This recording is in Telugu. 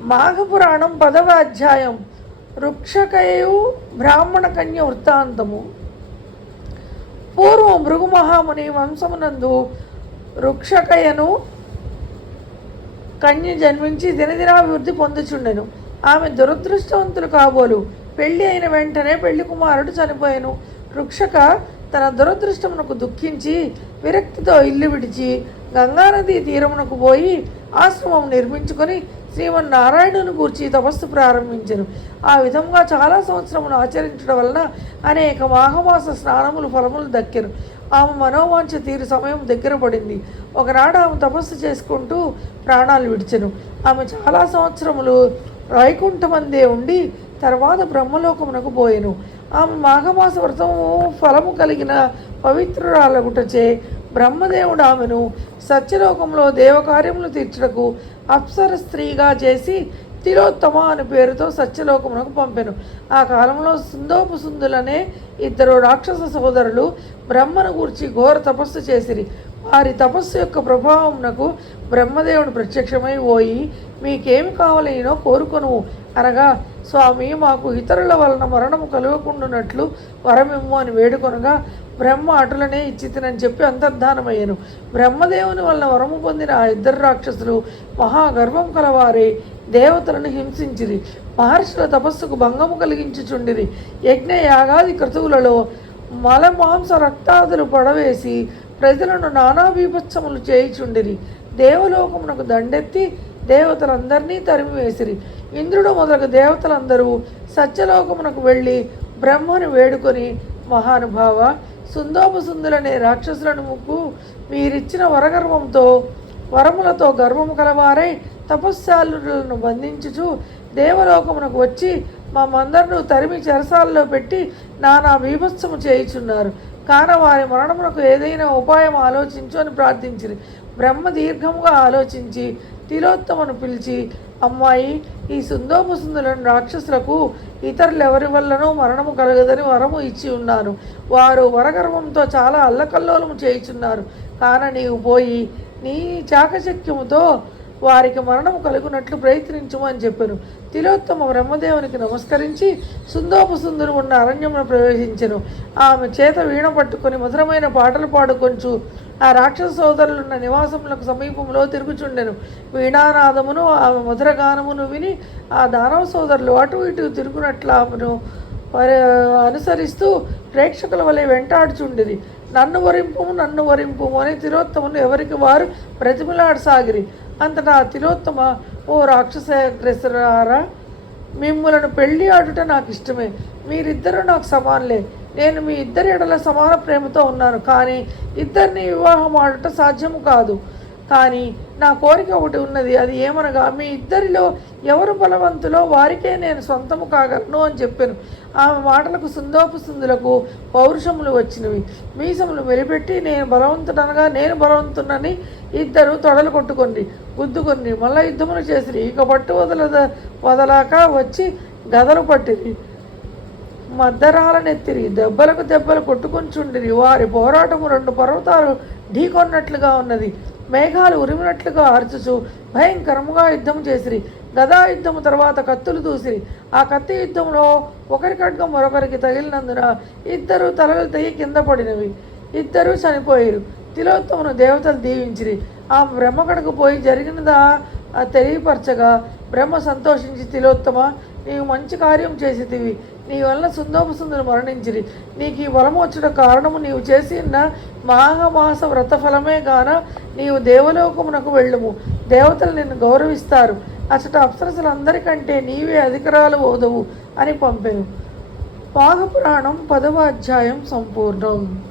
మాఘపురాణం పదవ అధ్యాయం. వృక్షకయు బ్రాహ్మణ కన్య వృత్తాంతము. పూర్వం మృగుమహాముని వంశమునందు వృక్షకయను కన్య జన్మించి దినదినాభివృద్ధి పొందుచుండెను. ఆమె దురదృష్టవంతులు కాబోలు. పెళ్ళి అయిన వెంటనే పెళ్ళి కుమారుడు చనిపోయాను. వృక్షక తన దురదృష్టమునకు దుఃఖించి విరక్తితో ఇల్లు విడిచి గంగానది తీరమునకు పోయి ఆశ్రమం నిర్మించుకొని శ్రీమన్నారాయణుని గూర్చి తపస్సు ప్రారంభించను. ఆ విధంగా చాలా సంవత్సరములు ఆచరించడం వలన అనేక మాఘమాస స్నానములు ఫలములు దక్కెను. ఆమె మనోవాంఛ తీరు సమయం దగ్గర పడింది. ఒకనాడు ఆమె తపస్సు చేసుకుంటూ ప్రాణాలు విడిచెను. ఆమె చాలా సంవత్సరములు వైకుంఠమందే ఉండి తర్వాత బ్రహ్మలోకమునకు పోయెను. ఆమె మాఘమాస వ్రతము ఫలము కలిగిన పవిత్రురాలగుటచే బ్రహ్మదేవుడు ఆమెను సత్యలోకంలో దేవకార్యములు తీర్చుటకు అప్సర స్త్రీగా చేసి తిలోత్తమ అనే పేరుతో సత్యలోకమునకు పంపెను. ఆ కాలంలో సుందోపు సుందులనే ఇద్దరు రాక్షస సోదరులు బ్రహ్మను గూర్చి ఘోర తపస్సు చేసిరి. వారి తపస్సు యొక్క ప్రభావమునకు బ్రహ్మదేవుడు ప్రత్యక్షమై పోయి మీకేమి కావాలనో కోరుకొను అనగా స్వామి మాకు ఇతరుల వలన మరణము కలుగకుండానట్లు వరమిమ్ము అని వేడుకొనగా బ్రహ్మ అటులనే ఇచ్చితినని చెప్పి అంతర్ధానమయ్యను. బ్రహ్మదేవుని వలన వరము పొందిన ఆ ఇద్దరు రాక్షసులు మహాగర్వం కలవారే దేవతలను హింసించిరి మహర్షుల తపస్సుకు భంగము కలిగించుచుండిరి. యజ్ఞ యాగాది క్రతువులలో మల మాంస రక్తాదులు పడవేసి ప్రజలను నానా బీభత్సములు చేయుచుండిరి. దేవలోకమునకు దండెత్తి దేవతలందరినీ తరిమివేసిరి. ఇంద్రుడు మొదలగు దేవతలందరూ సత్యలోకమునకు వెళ్ళి బ్రహ్మను వేడుకొని మహానుభావ సుందోపసుందులనే రాక్షసులను ముక్కు మీరిచ్చిన వరగర్వంతో వరములతో గర్వము కలవారై తపస్శాలులను బంధించుచు దేవలోకమునకు వచ్చి మమ్మందరిను తరిమి చెరసాలలో పెట్టి నానా బీభత్సము చేయుచున్నారు. కాన వారి మరణమునకు ఏదైనా ఉపాయం ఆలోచించు అని ప్రార్థించిరి. బ్రహ్మ దీర్ఘముగా ఆలోచించి తిలోత్తమను పిలిచి అమ్మాయి ఈ సుందోపసుందులను రాక్షసులకు ఇతరులు ఎవరి వల్లనూ మరణము కలగదని వరము ఇచ్చి ఉన్నారు వారు వరగర్వంతో చాలా అల్లకల్లోలము చేయుచున్నారు. కాన నీవు పోయి నీ చాకచక్యముతో వారికి మరణము కలుగునట్లు ప్రయత్నించము అని చెప్పాను. తిలోత్తమ బ్రహ్మదేవునికి నమస్కరించి సుందోపసుందులు ఉన్న అరణ్యమును ప్రవేశించను. ఆమె చేత వీణ పట్టుకొని మధురమైన పాటలు పాడుకొంచు ఆ రాక్షస సోదరులున్న నివాసములకు సమీపంలో తిరుగుచుండెను. వీణానాదమును ఆ మధురగానమును విని ఆ దానవ సోదరులు అటు ఇటు తిరుగునట్లు అనుసరిస్తూ ప్రేక్షకుల వలె వెంటాడుచుండిరి. నన్ను వరింపుము నన్ను వరింపుము అని తిలోత్తమును ఎవరికి వారు ప్రతిమలాడసాగిరి. అంతటా తిలోత్తమ ఓ రాక్షసగ్రసరారా మిమ్ములను పెళ్ళి ఆడుట నాకు ఇష్టమే మీరిద్దరూ నాకు సమానులే. నేను మీ ఇద్దరి ఎడల సమాన ప్రేమతో ఉన్నాను కానీ ఇద్దరిని వివాహం ఆడటం సాధ్యము కాదు. కానీ నా కోరిక ఒకటి ఉన్నది అది ఏమనగా మీ ఇద్దరిలో ఎవరు బలవంతులో వారికే నేను సొంతము కాగలను అని చెప్పాను. ఆమె మాటలకు సుందోపు సుందులకు పౌరుషములు వచ్చినవి. మీసములు మెలిపెట్టి నేను బలవంతుడనగా నేను బలవంతునని ఇద్దరు తొడలు కొట్టుకొని గుద్దుకొని మళ్ళా యుద్ధములు చేసిరి. ఇక పట్టు వదల వదలాక వచ్చి గదలు పట్టిరి. మద్దరాలనెత్తిరి దెబ్బలకు దెబ్బలు కొట్టుకుంచుండిరి వారి పోరాటము రెండు పర్వతాలు ఢీకొన్నట్లుగా ఉన్నది. మేఘాలు ఉరిమినట్లుగా అరుచుచు భయంకరముగా యుద్ధం చేసిరి. గదా యుద్ధము తర్వాత కత్తులు దూసిరి. ఆ కత్తి యుద్ధంలో ఒకరి ఖడ్గం మరొకరికి తగిలినందున ఇద్దరు తలలు తెగి కింద పడినవి. ఇద్దరు చనిపోయారు. తిలోత్తమును దేవతలు దీవించిరి. ఆ బ్రహ్మకడకు పోయి జరిగినదా తెలియపరచగా బ్రహ్మ సంతోషించి తిలోత్తమ నీవు మంచి కార్యం చేసేదివి నీ వలన సుందోపసుందులు మరణించిరి. నీకు ఈ వరం వచ్చుట కారణము నీవు చేసిన మాఘమాస వ్రతఫలమే గాన నీవు దేవలోకమునకు వెళ్ళుము. దేవతలు నిన్ను గౌరవిస్తారు. అచ్చట అప్సరసులందరికంటే నీవే అధికరాలు ఓదవు అని పంపెను. పాగపురాణం పదవ అధ్యాయం సంపూర్ణం.